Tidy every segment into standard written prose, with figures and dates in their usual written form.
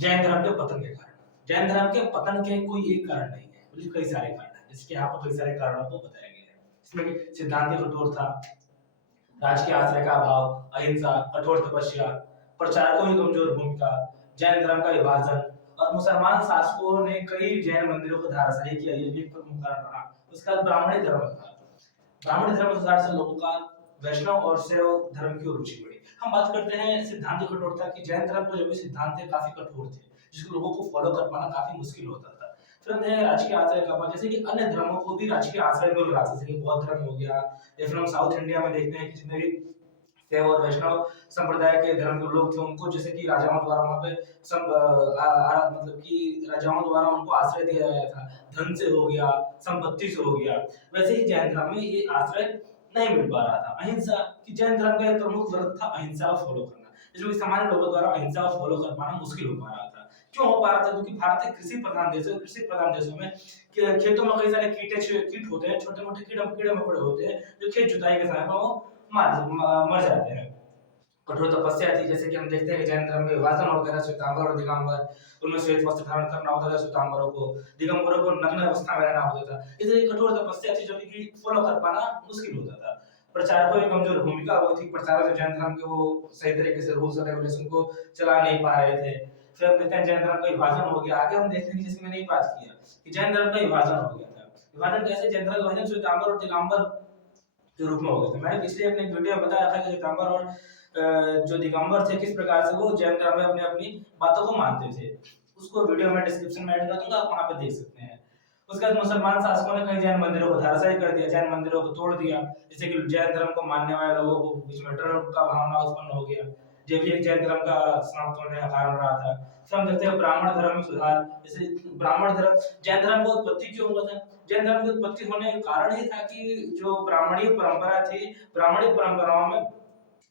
जैन धर्म के पतन के कारण। जैन धर्म के पतन के कोई एक कारण नहीं है, बल्कि कई सारे कारण हैं, जिसके यहाँ पर कई सारे कारणों को बताया गया है। इसमें सिद्धांत कठोर था, राजकीय आश्रय का अभाव, अहिंसा, कठोर तपस्या, प्रचारकों की कमजोर भूमिका, जैन धर्म का विभाजन और मुसलमान शासकों ने कई जैन मंदिरों को धराशायी किया, ये भी एक प्रमुख कारण रहा। उसके बाद ब्राह्मणी धर्म था। ब्राह्मण धर्म सुधार से लोगों का वैष्णव और शैव धर्म की ओर रुचि बढ़ी। हम बात करते हैं सिद्धांत कठोरता की। जैन धर्म के जो भी सिद्धांत थे काफी कठोर थे, जिसको लोगों को फॉलो कर पाना काफी मुश्किल होता था। फिर हमने राजकीय आश्रय का बात, जैसे कि अन्य धर्मों को भी राजकीय आश्रय मिल रहा था, जैसे कि बौद्ध धर्म हो गया, या फिर हम साउथ इंडिया में देखते हैं कि जितने भी शैव और वैष्णव संप्रदाय के धर्म के लोग थे, उनको जैसे कि राजाओं द्वारा वहां पे मतलब कि राजाओं द्वारा उनको आश्रय दिया गया था, धन से हो गया, संपत्ति से हो गया। वैसे ही जैन धर्म में ये आश्रय नहीं मिल पा रहा था। अहिंसा की जैन धर्म का एक प्रमुख व्रत था अहिंसा को फॉलो करना, जिसमें सामान्य लोगों द्वारा अहिंसा को फॉलो कर पाना मुश्किल हो पा रहा था। क्यों हो पा रहा था? क्योंकि भारत एक कृषि प्रधान देश है। कृषि प्रधान देशों में खेतों में कई सारे कीट होते हैं, छोटे मोटे कीड़े मकोड़े होते हैं, जो खेत जुताई के समय वो मर जाते हैं। कठोर तपस्या थी, जैसे कि हम देखते हैं कि जैन धर्म में विभाजन हो गया, श्वेतांबर और दिगंबर, उनमें श्वेत वस्त्र धारण करना होता था श्वेतांबरों को, दिगंबरों को नग्न अवस्था में रहना होता था। इसलिए कठोर तपस्या थी, जो कि फॉलो कर पाना मुश्किल होता था। प्रचारकों की कमजोर भूमिका वो थी, प्रचारक जो जैन धर्म के वो सही तरीके से रूल्स और रेगुलेशन को चला नहीं पा रहे थे। फिर हम देखते हैं जैन धर्म का विभाजन हो गया। आगे हम देखते हैं कि जैसे मैंने ये बात किया कि जैन धर्म का विभाजन हो गया था। विभाजन कैसे? जैन धर्म का विभाजन श्वेतांबर और दिगंबर के रूप में हो गए थे। मैंने पिछले अपने वीडियो में बताया था कि श्वेतांबर और जो दिगंबर थे, किस प्रकार से वो जैन धर्म में अपनी अपनी बातों को मानते थे। उसको वीडियो में डिस्क्रिप्शन में ऐड कर दूंगा, आप वहां पे देख सकते हैं। उसके बाद मुसलमान शासकों ने कई जैन मंदिरों को धराशायी कर दिया, जैन मंदिरों को तोड़ दिया, जैसे कि जैन धर्म को मानने वाले लोगों को बीच में डर का भावना उत्पन्न हो गया। ये भी एक जैन धर्म का समाप्त होने का कारण रहा था। फिर हम देखते हैं ब्राह्मण धर्म में सुधार। जैसे ब्राह्मण धर्म, जैन धर्म की उत्पत्ति क्यों हुआ था? जैन धर्म की उत्पत्ति होने का कारण ये था कि जो ब्राह्मणीय परंपरा थी, ब्राह्मणीय परंपराओं में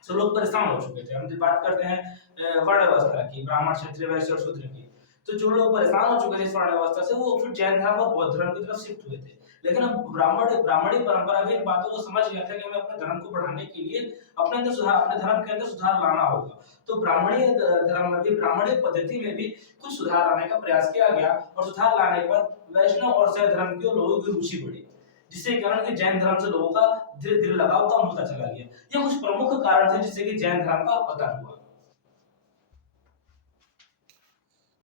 सब लोग परेशान हो चुके थे। हम जो बात करते हैं वर्ण व्यवस्था की, ब्राह्मण, क्षत्रिय, वैश्य और शूद्र की, तो जो लोग परेशान हो चुके थे इस वर्ण व्यवस्था से, वो फिर जैन धर्म और बौद्ध धर्म की तरफ शिफ्ट हुए थे। लेकिन अब ब्राह्मणी परंपरा भी इन बातों को समझ गया था कि हमें अपने धर्म को बढ़ाने के लिए अपने अंदर सुधार, अपने धर्म के अंदर सुधार लाना होगा। तो ब्राह्मणीय धर्म में भी, ब्राह्मणीय पद्धति में भी कुछ सुधार लाने का प्रयास किया गया, और सुधार लाने के बाद वैष्णव और शैव धर्म के लोगों की रुचि बढ़ी, जिसके कारण कि जैन धर्म से लोगों का धीरे धीरे लगाव कम होता चला गया। ये कुछ प्रमुख कारण थे जिससे कि जैन धर्म का पतन हुआ।